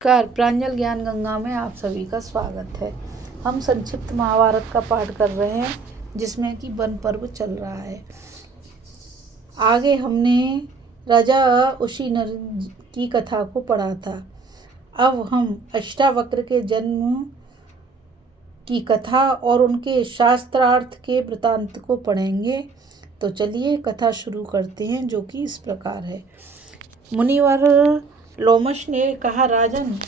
नमस्कार। प्रांजल ज्ञान गंगा में आप सभी का स्वागत है। हम संक्षिप्त महाभारत का पाठ कर रहे हैं, जिसमें कि वन पर्व चल रहा है। आगे हमने राजा उशीनर की कथा को पढ़ा था। अब हम अष्टावक्र के जन्म की कथा और उनके शास्त्रार्थ के वृतांत को पढ़ेंगे। तो चलिए कथा शुरू करते हैं, जो कि इस प्रकार है। मुनिवर लोमश ने कहा, राजन,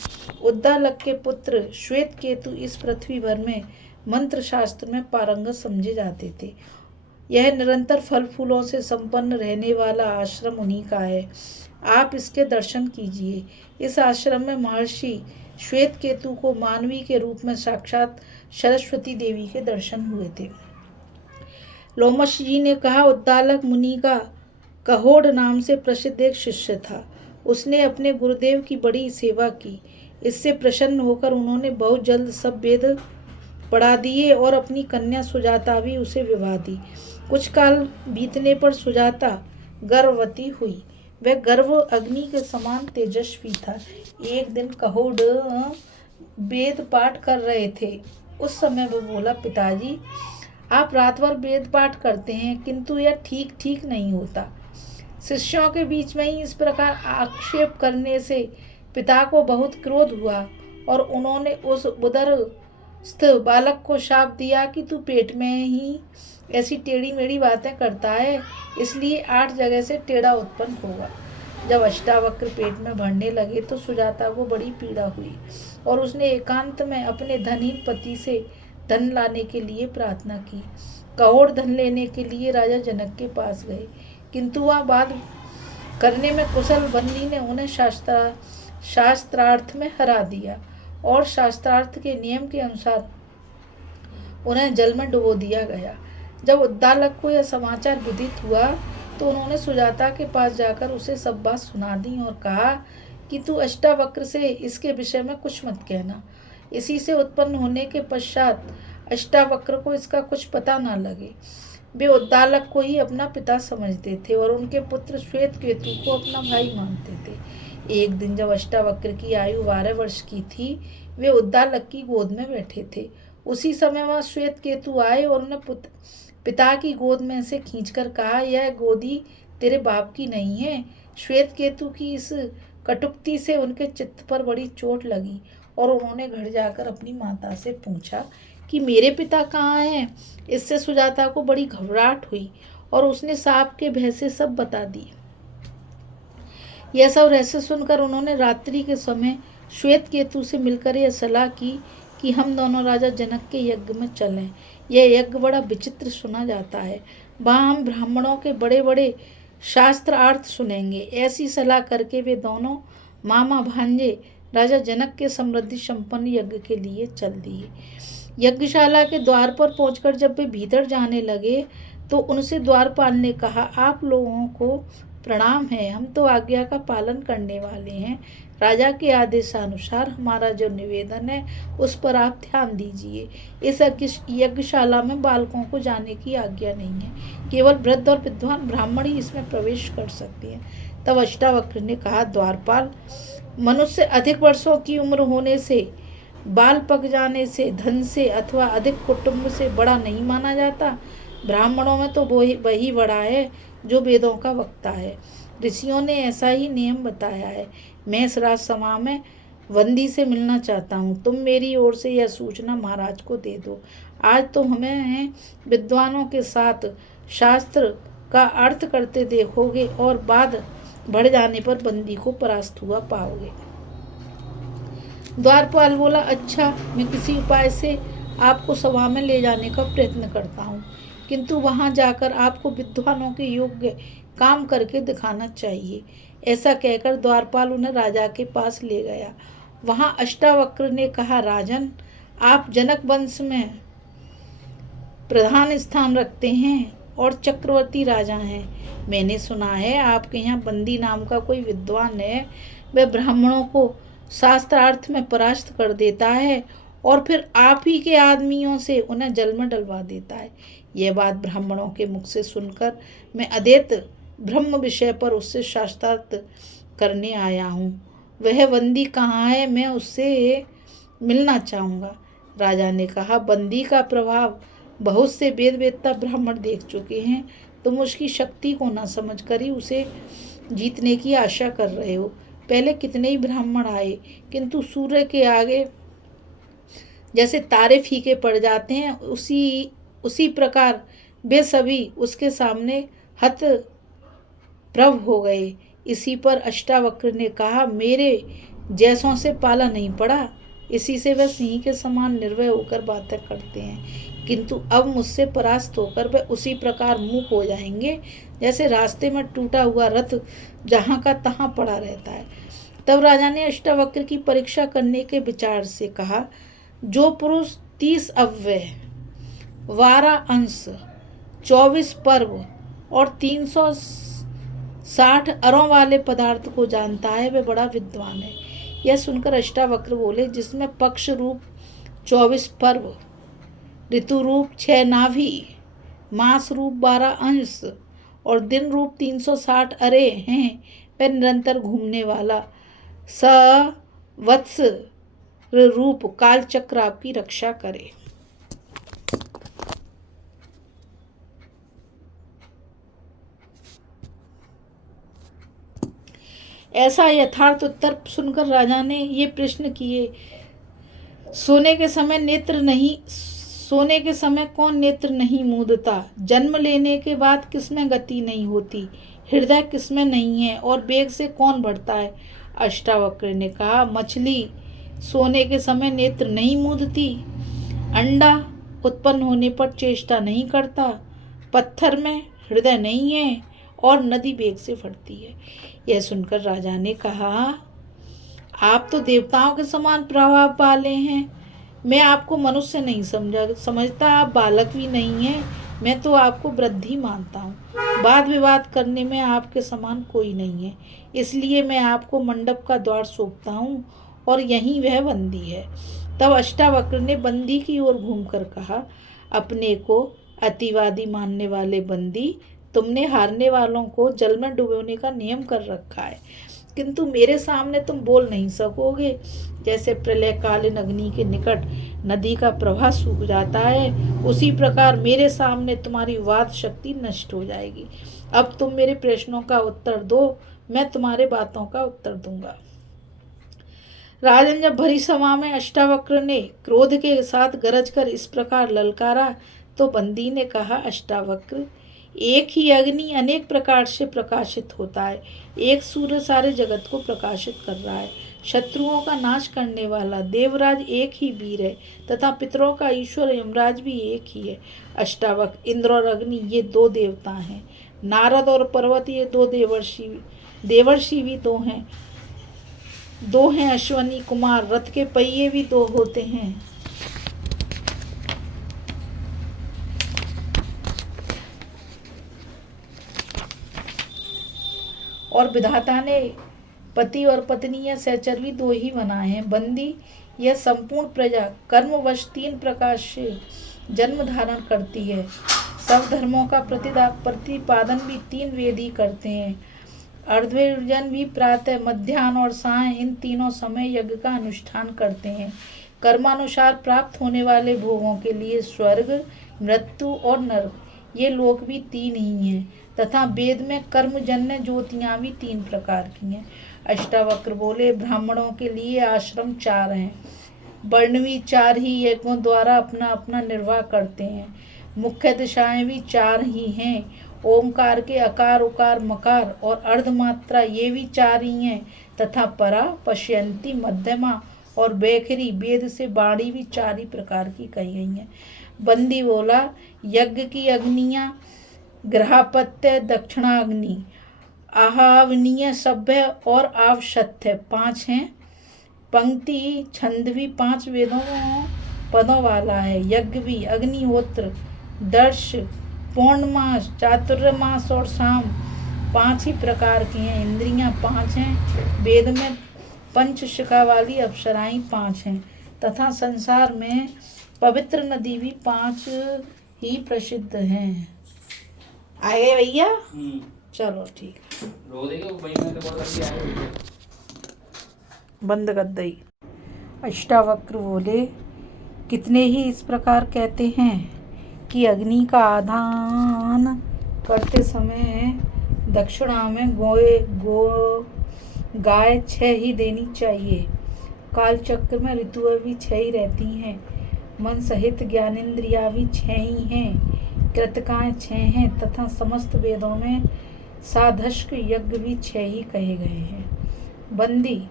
उद्दालक के पुत्र श्वेत केतु इस पृथ्वी भर में मंत्र शास्त्र में पारंगत समझे जाते थे। यह निरंतर फल फूलों से संपन्न रहने वाला आश्रम उन्हीं का है। आप इसके दर्शन कीजिए। इस आश्रम में महर्षि श्वेत केतु को मानवी के रूप में साक्षात सरस्वती देवी के दर्शन हुए थे। लोमश जी ने कहा, उद्दालक मुनि का कहोड़ नाम से प्रसिद्ध एक शिष्य था। उसने अपने गुरुदेव की बड़ी सेवा की। इससे प्रसन्न होकर उन्होंने बहुत जल्द सब वेद पढ़ा दिए और अपनी कन्या सुजाता भी उसे विवाह दी। कुछ काल बीतने पर सुजाता गर्भवती हुई। वह गर्भ अग्नि के समान तेजस्वी था। एक दिन कहोड़ वेद पाठ कर रहे थे। उस समय वह बोला, पिताजी, आप रात भर वेद पाठ करते हैं, किंतु यह ठीक नहीं होता। शिष्यों के बीच में ही इस प्रकार आक्षेप करने से पिता को बहुत क्रोध हुआ और उन्होंने उस उदरस्थ बालक को शाप दिया कि तू पेट में ही ऐसी टेढ़ी मेढ़ी बातें करता है, इसलिए 8 जगह से टेढ़ा उत्पन्न होगा। जब अष्टावक्र पेट में बढ़ने लगे तो सुजाता को बड़ी पीड़ा हुई और उसने एकांत में अपने धनहीन पति से धन लाने के लिए प्रार्थना की। कहोड़ धन लेने के लिए राजा जनक के पास गए, किंतु वह बात करने में कुशल बन्नी ने उन्हें शास्त्रार्थ में हरा दिया और शास्त्रार्थ के नियम के अनुसार उन्हें जल में डुबो दिया गया। जब उद्दालक को यह समाचार विदित हुआ तो उन्होंने सुजाता के पास जाकर उसे सब बात सुना दी और कहा कि तू अष्टावक्र से इसके विषय में कुछ मत कहना। इसी से उत्पन्न होने के पश्चात अष्टावक्र को इसका कुछ पता न लगे। वे उद्दालक को ही अपना पिता समझते थे और उनके पुत्र श्वेत केतु को अपना भाई मानते थे। एक दिन जब अष्टावक्र की आयु 12 वर्ष की थी, वे उद्दालक की गोद में बैठे थे। उसी समय वह श्वेत केतु आए और उन्हें पिता की गोद में से खींचकर कहा, यह गोदी तेरे बाप की नहीं है। श्वेत केतु की इस कटुक्ति से उनके चित्त पर बड़ी चोट लगी और उन्होंने घर जाकर अपनी माता से पूछा कि मेरे पिता कहाँ हैं। इससे सुजाता को बड़ी घबराहट हुई और उसने सांप के भय से सब बता दिए। यह सब रहस्य सुनकर उन्होंने रात्रि के समय श्वेत केतु से मिलकर यह सलाह की कि हम दोनों राजा जनक के यज्ञ में चलें। यह यज्ञ बड़ा विचित्र सुना जाता है। वहाँ हम ब्राह्मणों के बड़े बड़े शास्त्रार्थ सुनेंगे। ऐसी सलाह करके वे दोनों मामा भांजे राजा जनक के समृद्धि संपन्न यज्ञ के लिए चल दिए। यज्ञशाला के द्वार पर पहुंचकर जब वे भीतर जाने लगे तो उनसे द्वारपाल ने कहा, आप लोगों को प्रणाम है। हम तो आज्ञा का पालन करने वाले हैं। राजा के आदेशानुसार हमारा जो निवेदन है उस पर आप ध्यान दीजिए। इस यज्ञशाला में बालकों को जाने की आज्ञा नहीं है। केवल वृद्ध और विद्वान ब्राह्मण ही इसमें प्रवेश कर सकते हैं। तब अष्टावक्र ने कहा, द्वारपाल, मनुष्य अधिक वर्षों की उम्र होने से, बाल पक जाने से, धन से अथवा अधिक कुटुंब से बड़ा नहीं माना जाता। ब्राह्मणों में तो वही बड़ा है जो वेदों का वक्ता है। ऋषियों ने ऐसा ही नियम बताया है। मैं इस राजसभा में वंदी से मिलना चाहता हूँ। तुम मेरी ओर से यह सूचना महाराज को दे दो। आज तो हमें विद्वानों के साथ शास्त्र का अर्थ करते देखोगे और बाद बढ़ जाने पर बंदी को परास्त हुआ पाओगे। द्वारपाल बोला, अच्छा, मैं किसी उपाय से आपको सभा में ले जाने का प्रयत्न करता हूँ, किंतु वहाँ जाकर आपको विद्वानों के योग्य काम करके दिखाना चाहिए। ऐसा कहकर द्वारपाल उन्हें राजा के पास ले गया। वहाँ अष्टावक्र ने कहा, राजन, आप जनक वंश में प्रधान स्थान रखते हैं और चक्रवर्ती राजा हैं। मैंने सुना है आपके यहाँ बंदी नाम का कोई विद्वान है। वह ब्राह्मणों को शास्त्रार्थ में परास्त कर देता है और फिर आप ही के आदमियों से उन्हें जल में डलवा देता है। यह बात ब्राह्मणों के मुख से सुनकर मैं अद्वैत ब्रह्म विषय पर उससे शास्त्रार्थ करने आया हूँ। वह बंदी कहाँ है, मैं उससे मिलना चाहूँगा। राजा ने कहा, बंदी का प्रभाव बहुत से वेद वेत्ता ब्राह्मण देख चुके हैं, तुम उसकी शक्ति को न समझ कर ही उसे जीतने की आशा कर रहे हो। पहले कितने ही ब्राह्मण आए, किंतु सूर्य के आगे जैसे तारे फीके पड़ जाते हैं, उसी प्रकार वे सभी उसके सामने हत प्रभ हो गए। इसी पर अष्टावक्र ने कहा, मेरे जैसों से पाला नहीं पड़ा, इसी से वह सिंह के समान निर्भय होकर बातें करते हैं, किंतु अब मुझसे परास्त होकर वे उसी प्रकार मूक हो जाएंगे जैसे रास्ते में टूटा हुआ रथ जहाँ का तहाँ पड़ा रहता है। तब राजा ने अष्टावक्र की परीक्षा करने के विचार से कहा, जो पुरुष 30 अव्यय, 12 अंश, 24 पर्व और 360 अरों वाले पदार्थ को जानता है, वह बड़ा विद्वान है। यह सुनकर अष्टावक्र बोले, जिसमें पक्ष रूप 24 पर्व, ऋतु रूप 6 नाभि, मास रूप 12 अंश और दिन रूप 360 अरे हैं, वह निरंतर घूमने वाला सवत्स रूप काल चक्र आपकी रक्षा करे। ऐसा यथार्थ उत्तर सुनकर राजा ने ये प्रश्न किए, सोने के समय कौन नेत्र नहीं मूंदता, जन्म लेने के बाद किसमें गति नहीं होती, हृदय किसमें नहीं है और वेग से कौन बढ़ता है। अष्टावक्र ने कहा, मछली सोने के समय नेत्र नहीं मूंदती, अंडा उत्पन्न होने पर चेष्टा नहीं करता, पत्थर में हृदय नहीं है और नदी वेग से बढ़ती है। यह सुनकर राजा ने कहा, आप तो देवताओं के समान प्रभाव वाले हैं, मैं आपको मनुष्य नहीं समझता, आप बालक भी नहीं हैं, मैं तो आपको वृद्धि मानता हूँ। वाद विवाद करने में आपके समान कोई नहीं है, इसलिए मैं आपको मंडप का द्वार सौंपता हूँ और यहीं वह बंदी है। तब अष्टावक्र ने बंदी की ओर घूमकर कहा, अपने को अतिवादी मानने वाले बंदी, तुमने हारने वालों को जल में डुबोने का नियम कर रखा है, किंतु मेरे सामने तुम बोल नहीं सकोगे। जैसे प्रलयकालीन अग्नि के निकट नदी का प्रवाह सूख जाता है, उसी प्रकार मेरे सामने तुम्हारी वाद शक्ति नष्ट हो जाएगी। अब तुम मेरे प्रश्नों का उत्तर दो, मैं तुम्हारे बातों का उत्तर दूंगा। राजन, जब भरी सभा में अष्टावक्र ने क्रोध के साथ गरज कर इस प्रकार ललकारा, तो बंदी ने कहा, अष्टावक्र, एक ही अग्नि अनेक प्रकार से प्रकाशित होता है, एक सूर्य सारे जगत को प्रकाशित कर रहा है, शत्रुओं का नाश करने वाला देवराज एक ही वीर है तथा पितरों का ईश्वर यमराज भी एक ही है। अष्टावक्र, इंद्र और अग्नि ये 2 देवता हैं, नारद और पर्वत ये 2 देवर्षि भी 2 हैं अश्वनी कुमार, रथ के पहिए भी 2 होते हैं। और विधाता ने पति और पत्नी या सहचर भी 2 ही बनाए हैं। बंदी, यह संपूर्ण प्रजा कर्मवश 3 प्रकार से जन्म धारण करती है। सब धर्मों का प्रतिपादन भी 3 वेद ही करते हैं। अर्धवेदजन भी प्रातः, मध्याह्न और सायं इन तीनों समय यज्ञ का अनुष्ठान करते हैं। कर्मानुसार प्राप्त होने वाले भोगों के लिए स्वर्ग, मृत्यु और नरक ये लोक भी 3 ही हैं तथा वेद में कर्मजन्य ज्योतियाँ भी 3 प्रकार की हैं। अष्टावक्र बोले, ब्राह्मणों के लिए आश्रम 4 हैं, वर्ण भी 4 ही यज्ञों द्वारा अपना अपना निर्वाह करते हैं। मुख्य दिशाएं भी 4 ही हैं, ओमकार के अकार, उकार, मकार और अर्धमात्रा ये भी 4 ही हैं तथा परा, पश्यंती, मध्यमा और बैखरी वेद से बाणी भी 4 ही प्रकार की कही गई हैं। बंदी बोला, यज्ञ की अग्नियाँ ग्रहापत्य, दक्षिणाग्नि, आहावनीय, सभ्य और आवशथ्य 5 हैं। पंक्ति छंद भी 5 वेदों पदों वाला है। यज्ञ भी अग्निहोत्र, दर्श, पौर्णमास, चातुर्मास और शाम 5 ही प्रकार की हैं। इंद्रियां 5 हैं। वेद में पंचशिखा वाली अप्सराएं 5 हैं तथा संसार में पवित्र नदी भी 5 ही प्रसिद्ध हैं। आए भैया? चलो ठीक है। बंद कर दई। अष्टावक्र बोले, कितने ही इस प्रकार कहते हैं कि अग्नि का आधान करते समय दक्षिणा में गाय 6 ही देनी चाहिए। काल चक्र में ऋतुएं भी 6 ही रहती हैं। मन सहित ज्ञानेंद्रिया भी 6 ही हैं। कृतकाएं 6 हैं तथा समस्त वेदों में साधष्क यज्ञ भी 6 ही कहे गए हैं। बंदी,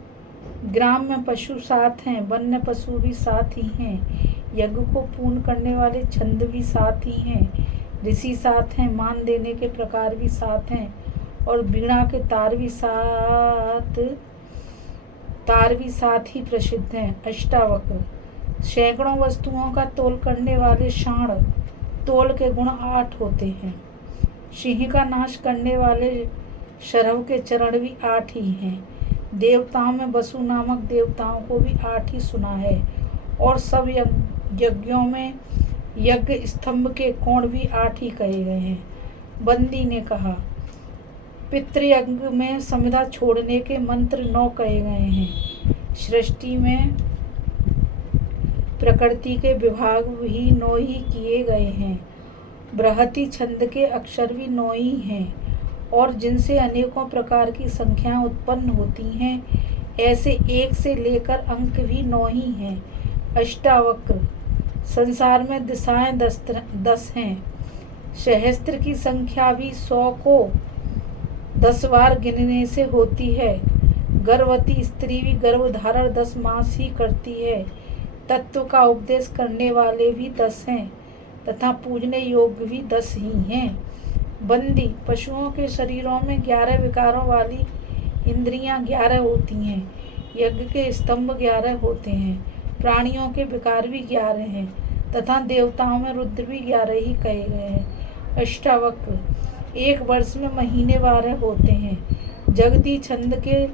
ग्राम में पशु 7 हैं, वन्य पशु भी 7 ही हैं। यज्ञ को पूर्ण करने वाले छंद भी 7 ही हैं। ऋषि 7 हैं, मान देने के प्रकार भी 7 हैं और वीणा के तार भी 7 ही प्रसिद्ध हैं। अष्टावक्र, सैकड़ों वस्तुओं का तोल करने वाले षाण, तोल के गुण 8 होते हैं। सिंह का नाश करने वाले शरभ के चरण भी 8 ही हैं। देवताओं में वसु नामक देवताओं को भी 8 ही सुना है और सब यज्ञों में यज्ञ स्तंभ के कोण भी 8 ही कहे गए हैं। बंदी ने कहा, पितृयज्ञ में समिधा छोड़ने के मंत्र 9 कहे गए हैं। सृष्टि में प्रकृति के विभाग भी 9 ही किए गए हैं। बृहति छंद के अक्षर भी 9 ही हैं और जिनसे अनेकों प्रकार की संख्याएं उत्पन्न होती हैं, ऐसे 1 से लेकर अंक भी 9 ही हैं। अष्टावक्र, संसार में दिशाएं 10 हैं। सहस्त्र की संख्या भी 100 को 10 बार गिनने से होती है। गर्भवती स्त्री भी गर्भधारण 10 मास ही करती है। तत्व का उपदेश करने वाले भी 10 हैं तथा पूजने योग्य भी 10 ही हैं। बंदी, पशुओं के शरीरों में 11 विकारों वाली इंद्रियां 11 होती हैं। यज्ञ के स्तंभ 11 होते हैं। प्राणियों के विकार भी 11 हैं तथा देवताओं में रुद्र भी 11 ही कहे गए हैं। अष्टावक्र, 1 वर्ष में महीने 12 होते हैं। जगती छंद के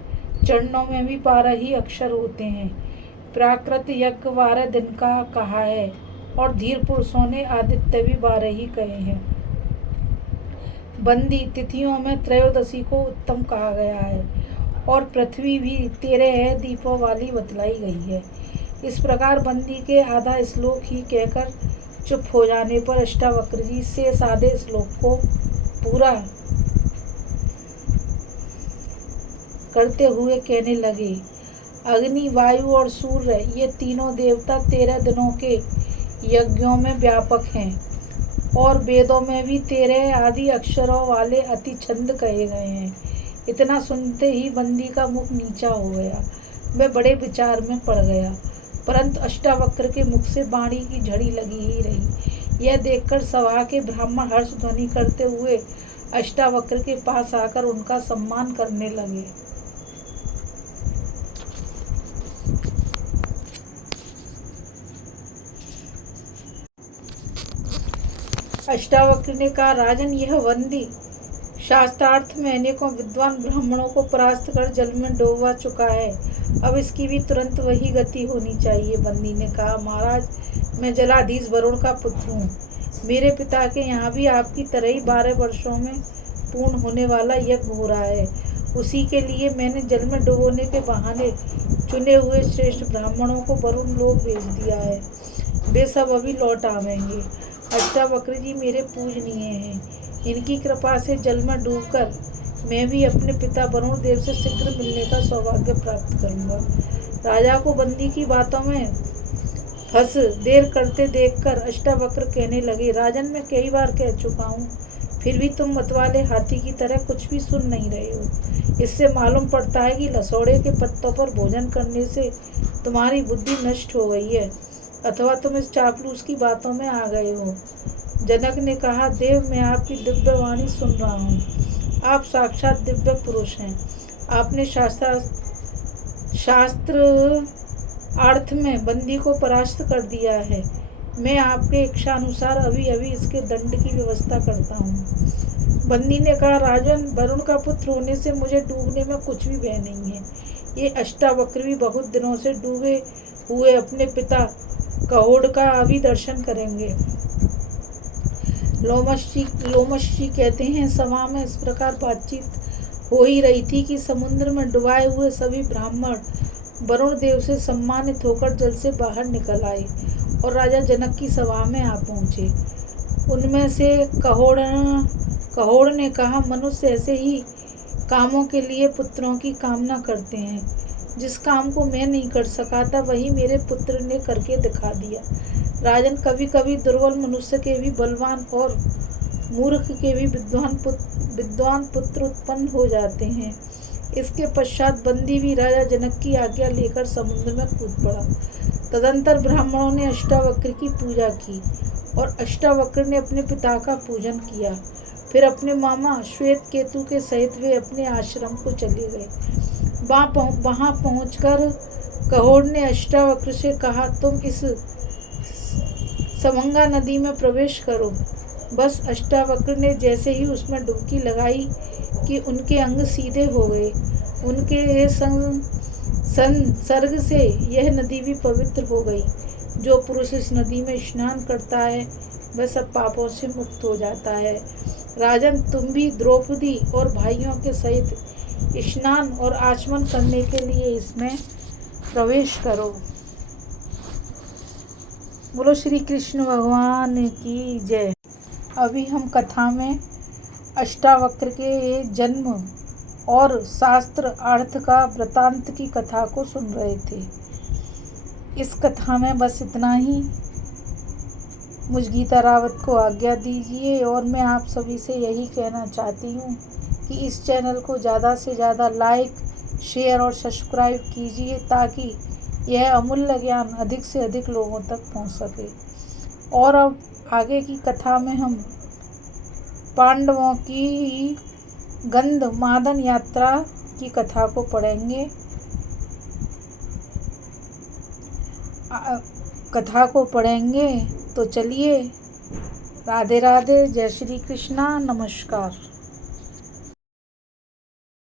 चरणों में भी 12 ही अक्षर होते हैं। प्राकृत यज्ञ 12 दिन का कहा है और धीर पुरुषों ने आदित्य भी 12 ही कहे हैं। बंदी, तिथियों में त्रयोदशी को उत्तम कहा गया है और पृथ्वी भी 13 दीपों वाली बतलाई गई है। इस प्रकार बंदी के आधा श्लोक ही कहकर चुप हो जाने पर अष्टावक्र जी से आधे श्लोक को पूरा करते हुए कहने लगे, अग्नि, वायु और सूर्य ये तीनों देवता 13 दिनों के यज्ञों में व्यापक हैं और वेदों में भी 13 आदि अक्षरों वाले अति छंद कहे गए हैं। इतना सुनते ही बंदी का मुख नीचा हो गया। वह बड़े विचार में पड़ गया, परंतु अष्टावक्र के मुख से वाणी की झड़ी लगी ही रही। यह देखकर सभा के ब्राह्मण हर्ष ध्वनि करते हुए अष्टावक्र के पास आकर उनका सम्मान करने लगे। अष्टावक्र ने कहा, राजन, यह बंदी शास्त्रार्थ में अनेकों विद्वान ब्राह्मणों को परास्त कर जल में डुबवा चुका है। अब इसकी भी तुरंत वही गति होनी चाहिए। बंदी ने कहा, महाराज, मैं जलाधीश वरुण का पुत्र हूँ। मेरे पिता के यहाँ भी आपकी तरह ही 12 वर्षों में पूर्ण होने वाला यज्ञ हो रहा है। उसी के लिए मैंने जल में डुबोने के बहाने चुने हुए श्रेष्ठ ब्राह्मणों को वरुण लोक भेज दिया है। वे सब अभी लौट आवेंगे। अष्टावक्र जी मेरे पूजनीय हैं। इनकी कृपा से जल में डूबकर मैं भी अपने पिता वरुण देव से शीघ्र मिलने का सौभाग्य प्राप्त करूंगा। राजा को बंदी की बातों में फंस देर करते देखकर अष्टावक्र कहने लगे, राजन, मैं कई बार कह चुका हूँ, फिर भी तुम मतवाले हाथी की तरह कुछ भी सुन नहीं रहे हो। इससे मालूम पड़ता है कि लसौड़े के पत्तों पर भोजन करने से तुम्हारी बुद्धि नष्ट हो गई है अथवा तुम इस चापलूस की बातों में आ गए हो। जनक ने कहा, देव, मैं आपकी दिव्य वाणी सुन रहा हूँ। आप साक्षात दिव्य पुरुष हैं। आपने शास्त्र अर्थ में बंदी को परास्त कर दिया है। मैं आपके इच्छानुसार अभी अभी इसके दंड की व्यवस्था करता हूँ। बंदी ने कहा, राजन, वरुण का पुत्र होने से मुझे डूबने में कुछ भी भय नहीं है। ये अष्टावक्र भी बहुत दिनों से डूबे हुए अपने पिता कहोड़ का अभी दर्शन करेंगे। लोमशी कहते हैं, सभा में इस प्रकार बातचीत हो ही रही थी कि समुद्र में डुबाए हुए सभी ब्राह्मण वरुण देव से सम्मानित होकर जल से बाहर निकल आए और राजा जनक की सभा में आ पहुँचे। उनमें से कहोड़ ने कहा, मनुष्य ऐसे ही कामों के लिए पुत्रों की कामना करते हैं। जिस काम को मैं नहीं कर सका था वही मेरे पुत्र ने करके दिखा दिया। राजन, कभी कभी दुर्बल मनुष्य के भी बलवान और मूर्ख के भी विद्वान पुत्र उत्पन्न हो जाते हैं। इसके पश्चात बंदी भी राजा जनक की आज्ञा लेकर समुद्र में कूद पड़ा। तदंतर ब्राह्मणों ने अष्टावक्र की पूजा की और अष्टावक्र ने अपने पिता का पूजन किया। फिर अपने मामा श्वेत केतु के सहित वे अपने आश्रम को चले गए। वहां पहुंचकर कहोड़ ने अष्टावक्र से कहा, तुम इस समंगा नदी में प्रवेश करो। बस अष्टावक्र ने जैसे ही उसमें डुबकी लगाई कि उनके अंग सीधे हो गए। उनके संसर्ग से यह नदी भी पवित्र हो गई। जो पुरुष इस नदी में स्नान करता है वह सब पापों से मुक्त हो जाता है। राजन, तुम भी द्रौपदी और भाइयों के सहित स्नान और आचमन करने के लिए इसमें प्रवेश करो। बोलो श्री कृष्ण भगवान की जय। अभी हम कथा में अष्टावक्र के जन्म और शास्त्र अर्थ का वृतांत की कथा को सुन रहे थे। इस कथा में बस इतना ही। मुझ गीता रावत को आज्ञा दीजिए और मैं आप सभी से यही कहना चाहती हूँ कि इस चैनल को ज़्यादा से ज़्यादा लाइक, शेयर और सब्सक्राइब कीजिए ताकि यह अमूल्य ज्ञान अधिक से अधिक लोगों तक पहुँच सके। और अब आगे की कथा में हम पांडवों की गंधमादन यात्रा की कथा को पढ़ेंगे। तो चलिए, राधे राधे, जय श्री कृष्णा, नमस्कार।